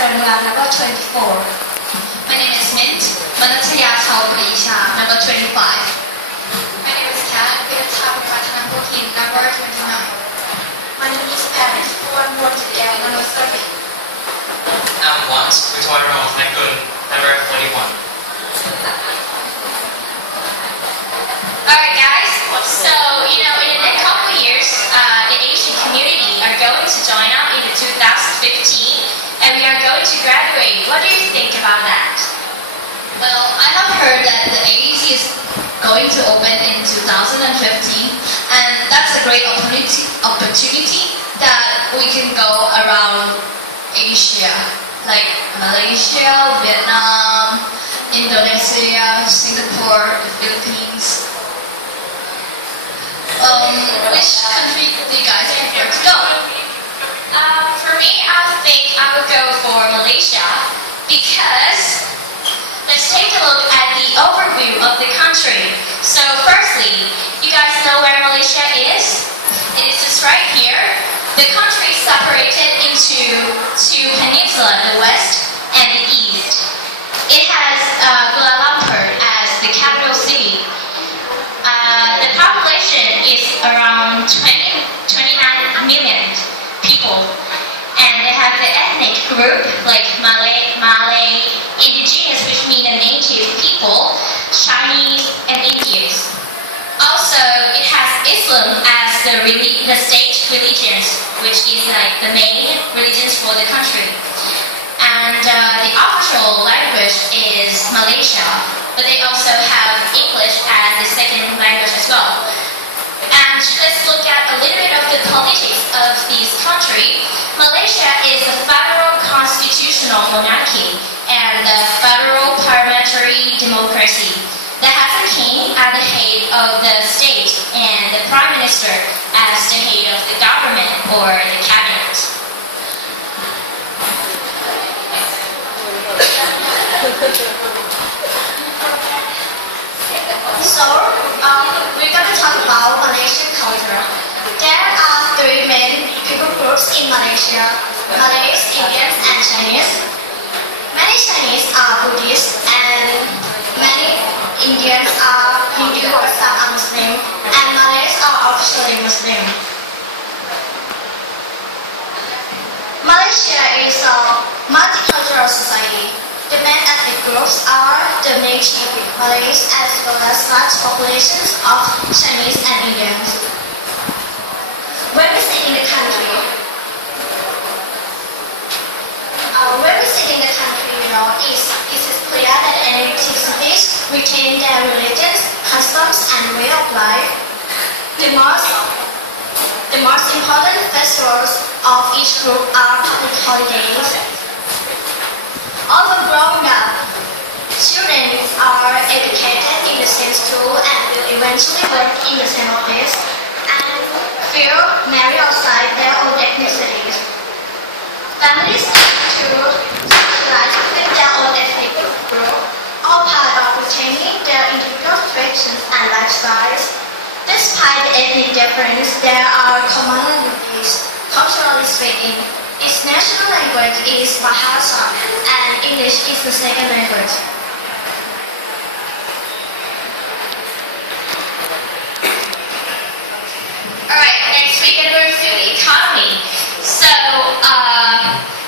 number 24. My name is Mint. Manataya Chaopuisha, number 25. My name is Kat. Number 29. My name is Paris. One more together, number 30. I'm once Victoria Michael, number 41. Alright guys, so in the next couple of years, the Asian community are going to join up in 2015 and we are going to graduate. What do you think about that? Well, I have heard that the AEC is going to open in 2015 and that's a great opportunity that we can go around Asia, like Malaysia, Vietnam, Indonesia, Singapore, the Philippines. Which country do you guys prefer to go? For me, I think I would go for Malaysia because let's take a look at the overview of the country. So firstly, you guys know where Malaysia is? It is just right here. The country is separated into two peninsulas, the west and the east. It has Kuala Lumpur as the capital city. The population is around 29 million people, and they have the ethnic group like Malay, indigenous, which mean the native people, Chinese, and Indians. Also, it has Islam as the state religion, which is like the main religions for the country. And the official language is Malaysia, but they also have English as the second language as well. And let's look at a little bit of the politics of this country. Malaysia is a federal constitutional monarchy and a federal parliamentary democracy that has a king at the head of the state and the prime minister as the head of the government or the cabinet. So, we're going to talk about Malaysian culture. There are three main people groups in Malaysia: Malays, Indians, and Chinese. Many Chinese are Buddhist, and many Indians are Hindu or some are Muslim, and Malays are officially Muslim. Malaysia is a multicultural society. The main ethnic groups are the native Malays as well as large populations of Chinese and Indians. When we sit in the country, it is clear that any cities retain their religions, customs, and way of life. The most important festivals of each group are public holidays. Although grown up, children are educated in the same school and will eventually work in the same office and few marry outside their own ethnicities. Families tend to socialize with their own ethnic group, all part of retaining their individual traditions and lifestyles. Despite the ethnic difference, there are commonalities, culturally speaking. Its national language is Bahasa and English is the second language. Alright, next we can move to the economy. So,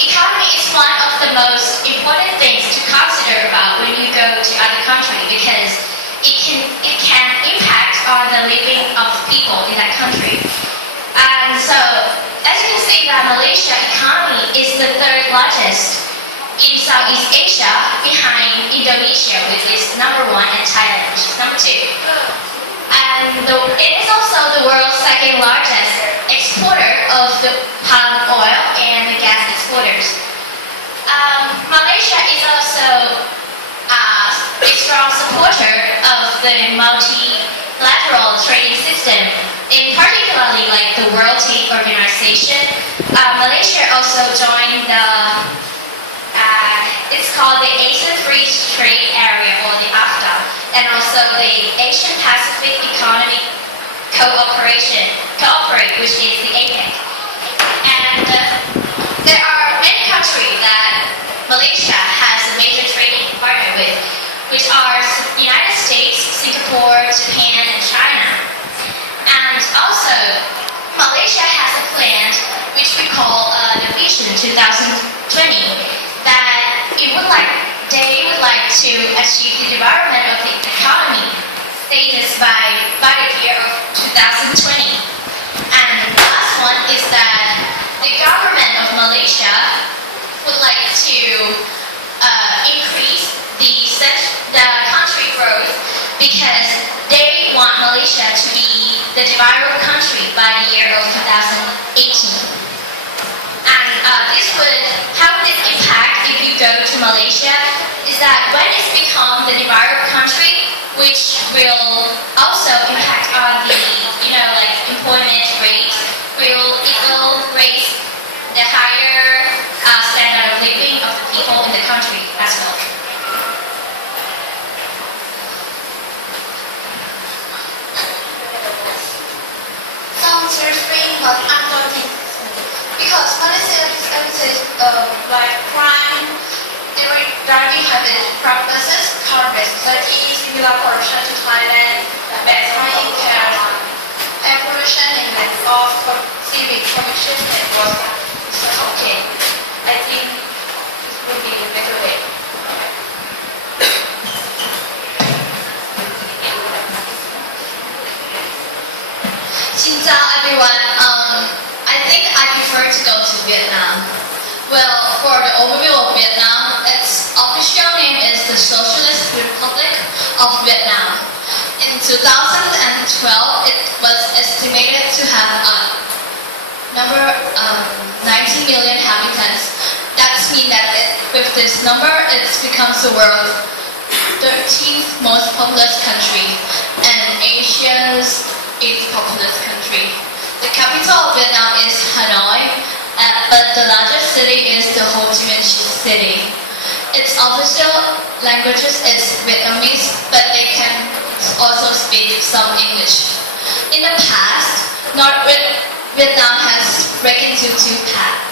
economy is one of the most important things to consider about when you go to other country because it can impact on the living of people in that country. And so, as you can see that Malaysia economy is the third largest in Southeast Asia behind Indonesia, which is number 1, and Thailand, which is number 2. And it is also the world's second largest exporter of the palm oil and the gas exporters. Malaysia is also a strong supporter of the multilateral trading system, in particularly like the World Trade Organization. Malaysia also joined it's called the Asian Free Trade Area or the AFTA, and also the Asian Pacific Economic Cooperate, which is the APEC. And there are many country that Malaysia has a major trading partner with, which are United States, Singapore, Japan, and China. And also, Malaysia has a plan which we call the Vision 2020 that they would like to achieve the development of the economy status by the year of 2020. And the last one is that the government of Malaysia would like to increase the country growth because they want Malaysia to be the developed country by the year of 2018. And how this impact if you go to Malaysia is that when it's become the developed country, which will also impact on the employment rate, it will raise the higher standard of living of the people in the country as well. Sounds refreshing but undaunting because Malaysia is emphasis like crime, driving habit practices, car-based society, similar corruption to Thailand, bad hygiene care, air pollution, and lack of civic conviction was okay. I think this would be a better way. Xin chào everyone. I think I prefer to go to Vietnam. Well, for the overview of Vietnam, its official name is the Socialist Republic of Vietnam. In 2012, it was estimated to have a number 19 million inhabitants. That means that with this number, it becomes the world's 13th most populous country and Asia's 8th populous country. The capital of Vietnam is Hanoi, but the largest city is the Ho Chi Minh City. Its official languages is Vietnamese, but they can also speak some English. In the past, North Vietnam has broken into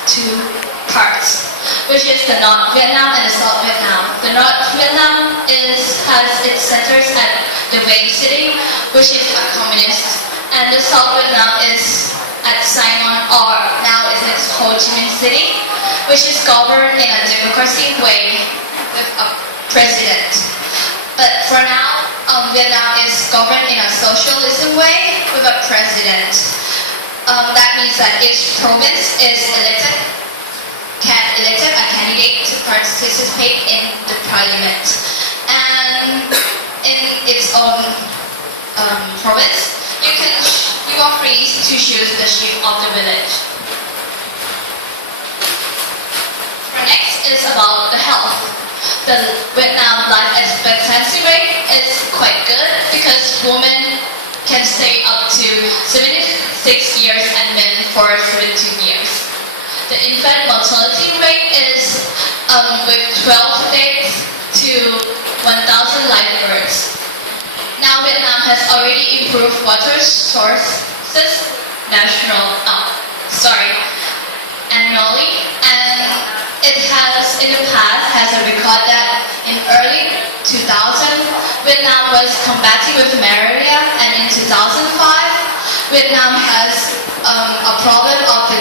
two parts, which is the North Vietnam and the South Vietnam. The North Vietnam has its centers at the Bay City, which is a communist, and the South Vietnam is at Saigon, or now is its Ho Chi Minh City, which is governed in a democracy way with a president. But for now, Vietnam is governed in a socialism way with a president. That means that each province is elected a candidate to participate in the parliament. And in its own province, you are free to choose the chief of the village. Next is about the health. The Vietnam life expectancy rate is quite good because women can stay up to 76 years and men for 72 years. The infant mortality rate is with 12 days to 1,000 live births. Now Vietnam has already improved water sources annually, and it has in the past has a record that in early 2000 Vietnam was combating with malaria, and in 2005 Vietnam has a problem of the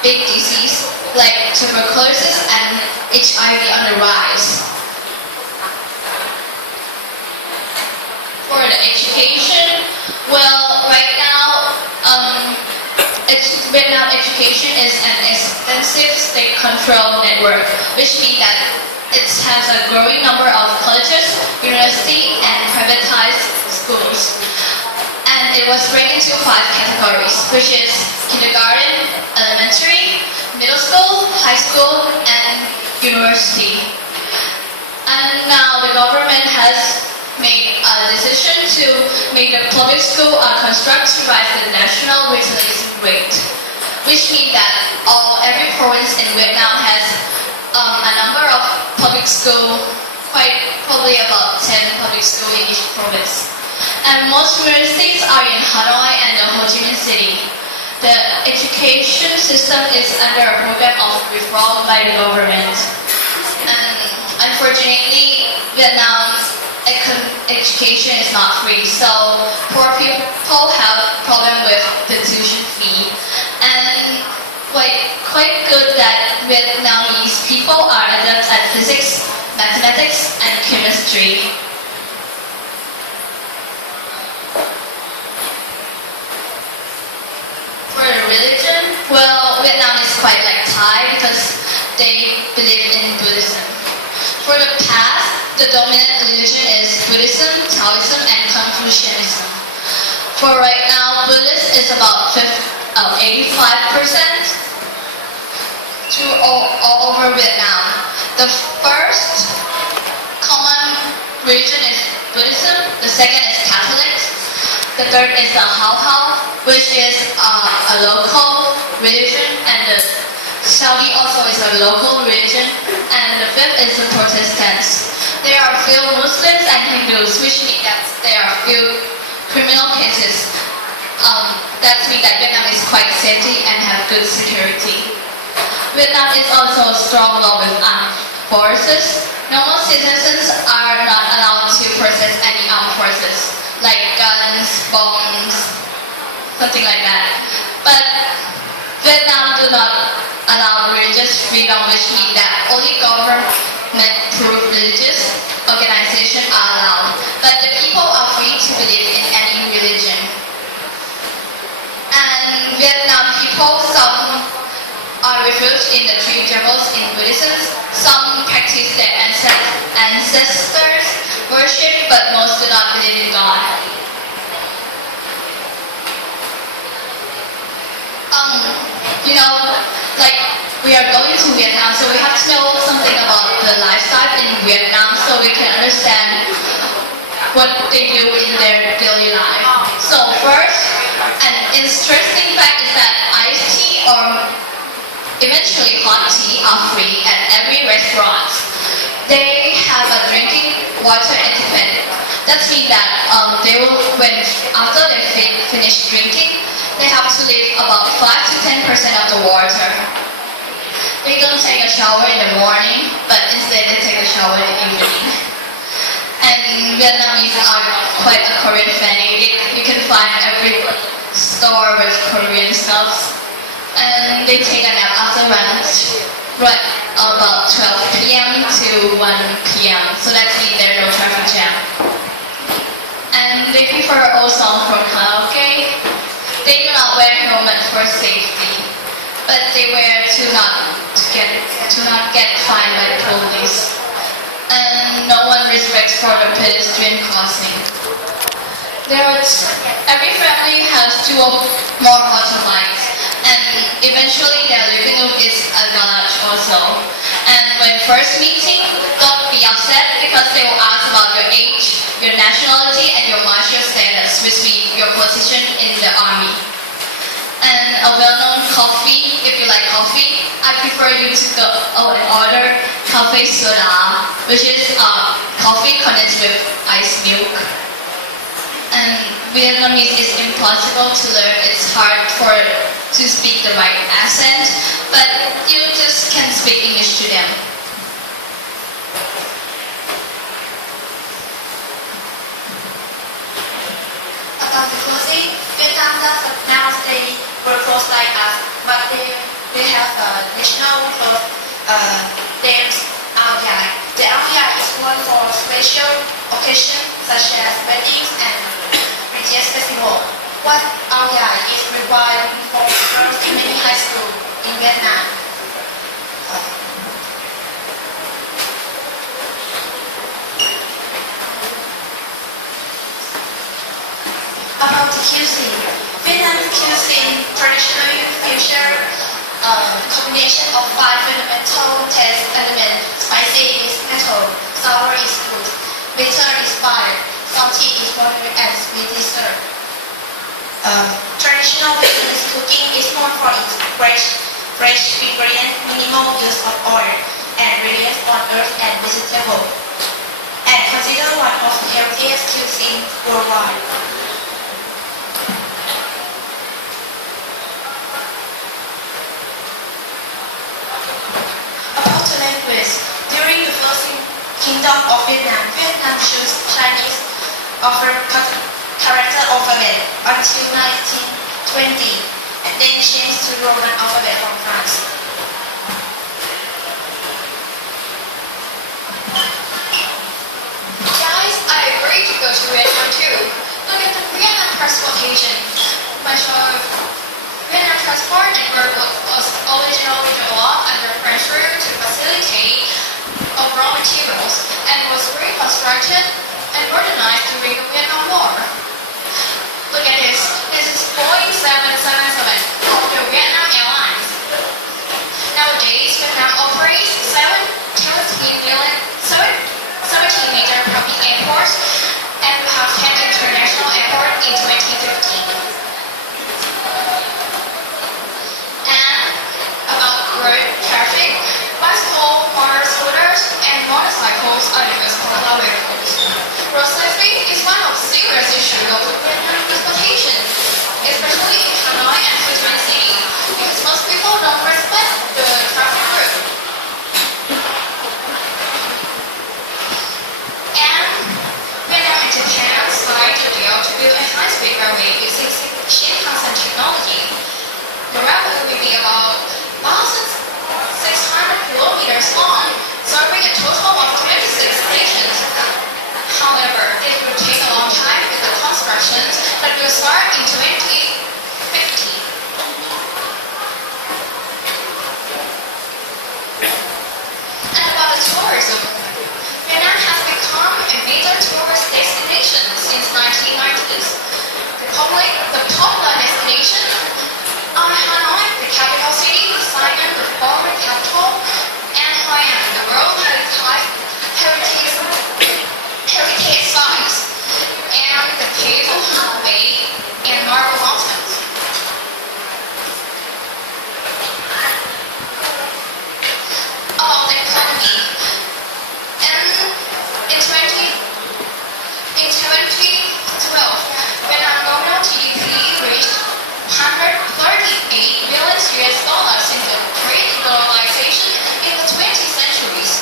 big disease like tuberculosis and HIV on the rise. For the education, well, right now, Vietnam education is an extensive state control network, which means that it has a growing number of colleges, universities, and privatized schools. And it was ranked into 5 categories, which is kindergarten, elementary, middle school, high school, and university. And now the government has made a decision to make the public school construct to rise the national literacy rate, which means that every province in Vietnam has a number of public school, quite probably about 10 public schools in each province. And most universities are in Hanoi and the Ho Chi Minh City. the education system is under a program of reform by the government. And unfortunately, Vietnam's education is not free, so poor people have problem with the tuition fee. And quite good that Vietnamese people are adept at physics, mathematics, and chemistry. For the religion, well, Vietnam is quite like Thai because they believe in Buddhism. For the past, the dominant religion is Buddhism, Taoism, and Confucianism. For right now, Buddhist is about 85% all over Vietnam. The first common religion is Buddhism, the second is Catholic, the third is the Hao, which is a local religion, and the Saudi also is a local religion, and the fifth is the Protestants. There are few Muslims and Hindus, which means that there are few criminal cases. That means that Vietnam is quite safe and have good security. Vietnam is also a strong law with armed forces. Normal citizens are not allowed to possess any armed forces, like guns, bombs, something like that. But Vietnam do not allow religious freedom, which means that only government-approved religious organizations are allowed. But the people are free to believe in any religion. And Vietnam people, some are refuged in the three temples in Buddhism. Some practice their ancestors' worship, but most do not believe in God. You know, like we are going to Vietnam, so we have to know something about the lifestyle in Vietnam so we can understand what they do in their daily life. So first, an interesting fact is that iced tea or eventually hot tea are free at every restaurant. They have a drinking water etiquette. That means that after they finish drinking, they have to leave about 5 to 10% of the water. They don't take a shower in the morning, but instead they take a shower in the evening. And Vietnamese are quite a Korean fanatic. You can find every store with Korean stuff. And they take a nap after lunch, right about 12 p.m. to 1 p.m. So that means there's no traffic jam. And they prefer old songs from karaoke. They do not wear helmet for safety, but they wear to not get fined by the police. And no one respects for the pedestrian crossing. Every family has 2 or more motorbikes, and eventually their living room is a garage also. And when first meeting, don't be upset because they will ask about your age, your nationality, and your martial status, which means your position in the army. And a well-known coffee, if you like coffee, I prefer you to go and order cafe soda, which is coffee condensed with iced milk. And Vietnamese is impossible to learn. It's hard to speak the right accent, but you just can speak English to them. About the clothing, Vietnam doesn't nowadays wear clothes like us, but they have national clothes names Ao Dai. The Ao Dai is worn for special occasions such as weddings and religious festivals. What Ao Dai is required for girls in many high schools in Vietnam. About the cuisine, Vietnam's cuisine traditionally features a combination of 5 fundamental taste elements. Spicy is metal, sour is food, bitter is fire, salty is water, and sweet is syrup. Traditional Vietnamese cooking is known for its fresh ingredients, minimal use of oil, and relief on earth and vegetable, and considered one of the healthiest cuisines worldwide. Kingdom of Vietnam, Vietnam chose Chinese character alphabet until 1920, and then changed to Roman alphabet from France. Guys, I agree to go to Vietnam too. Look at the Vietnam transportation. Much of Vietnam transport network was originally developed under French rule to facilitate raw materials and was reconstructed and modernized during the Vietnam War. Look at this. This is Boeing 777 of the Vietnam Airlines. Nowadays, Vietnam operates 17 major public airports and we have 10 international airports in 2015. And about road traffic, bicycles, motor scooters, and motorcycles are the most popular vehicles. Road safety is one of the serious issues of Vietnam transportation, especially in Hanoi and Ho Chi Minh City, because most people don't respect the traffic route. And Vietnam and Japan signed a deal to build a high-speed railway using Shinkansen technology. The railway will be about 1,600 kilometers long, serving a total of 26 stations. However, it will take a long time with the construction that will start in 2050. And about the tourism, Vietnam has become a major tourist destination since 1990s. The popular destinations are Hanoi, the capital city, Saigon, the former capital, and Hoi An, the World Heritage Sites, and the Caves of Hanoi and Marble Mountains. About the economy, in 2012, Vietnam nominal GDP reached $138 billion since the great globalization in the 20th centuries.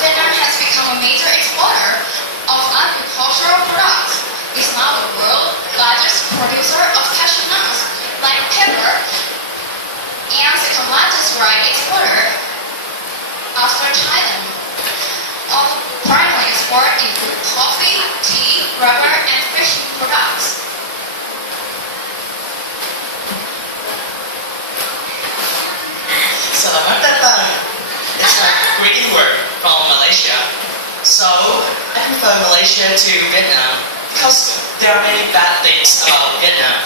Vietnam has become a major exporter of agricultural products. It's now the world's largest producer of cashew nuts, like pepper, and second largest rice exporter after Thailand. All primary export include coffee, tea, rubber, and fishing products. Selamat datang. It's a greeting word from Malaysia. So I prefer Malaysia to Vietnam because there are many bad things about Vietnam.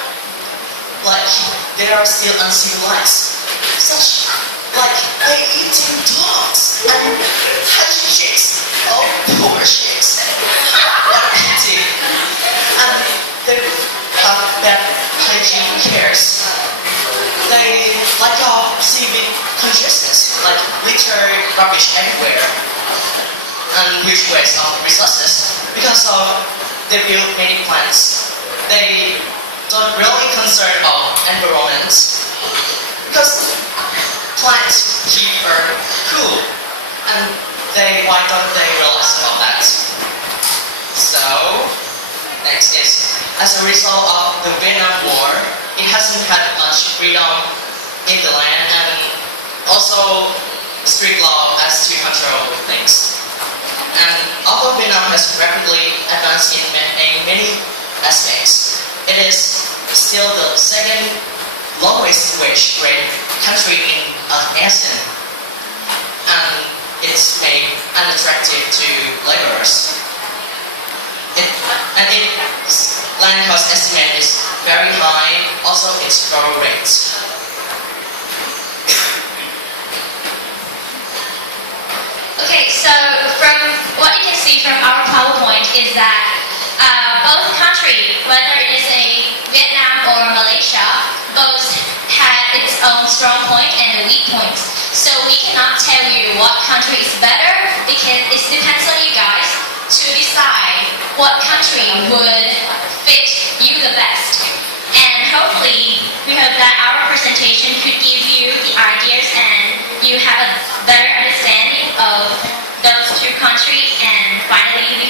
Like they are still uncivilized. Such like they're eating dogs and hatching chicks. Oh, poor chicks. What a pity. And they have bad hygiene cares. They lack of civic consciousness, like litter rubbish everywhere, and huge waste of resources. Because of they build many plants, they don't really concern about environment. Because plants keep Earth cool, and why don't they realize about that? So next is, as a result of the Vietnam War, it hasn't had much freedom in the land and also strict law as to control things. And although Vietnam has rapidly advanced in many aspects, it is still the second lowest wage rate country in ASEAN, and it's made unattractive to laborers. Its land cost estimate is very high, also its growth rate. Okay, so from what you can see from our PowerPoint is that both countries, whether it is a Vietnam or Malaysia, both had its own strong point and weak points. So we cannot tell you what country is better because it depends on you guys to decide what country would fit you the best. And hopefully, we hope that our presentation could give you the ideas and you have a better understanding of those two countries. country and finally